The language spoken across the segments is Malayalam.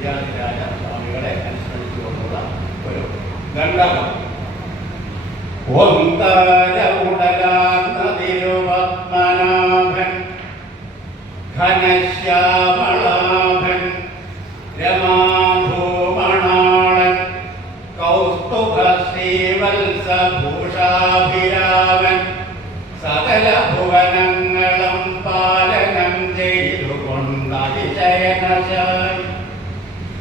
വിദ്യാർത്ഥിരാജ സ്വാമികളെ അനുസ്മരിച്ചുകൊണ്ടുള്ള ഒരു ഗണ്ഡകം ഒന്തര ഉടലാർന്ന തിരുവത്മനാഭൻ ഘനശ്യാമളാഭൻ രമാഭൂമണാളൻ കൗസ്തുഭ ശ്രീവത്സഭൂഷാഭിരാമൻ സകല ഭുവനങ്ങളും പാലനം ചെയ്തുകൊണ്ട്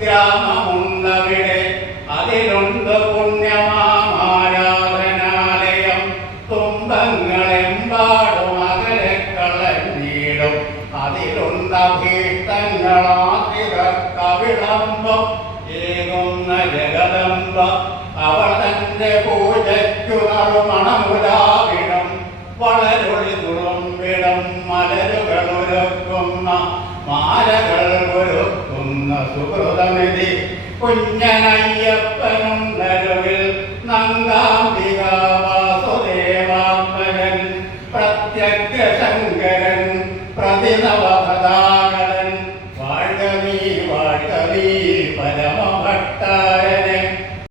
ഗ്രാമമുണ്ടവിടെ അതിലുണ്ട് പുണ്യമാരാധനാലയം തുമ്പങ്ങളെമ്പാടും അകലെ തുളുമ്പിടം മലരുകൾ ഒരുക്കുന്ന മാലകൾ ഒരുക്കുന്ന സുഹൃതമിതി കുഞ്ഞനയ്യപ്പനും നരുവിൽ നന്ദാംബിക വാസുദേവാത്മകൻ പ്രത്യക്ഷ ശങ്കരൻ പ്രതിനവഭദാ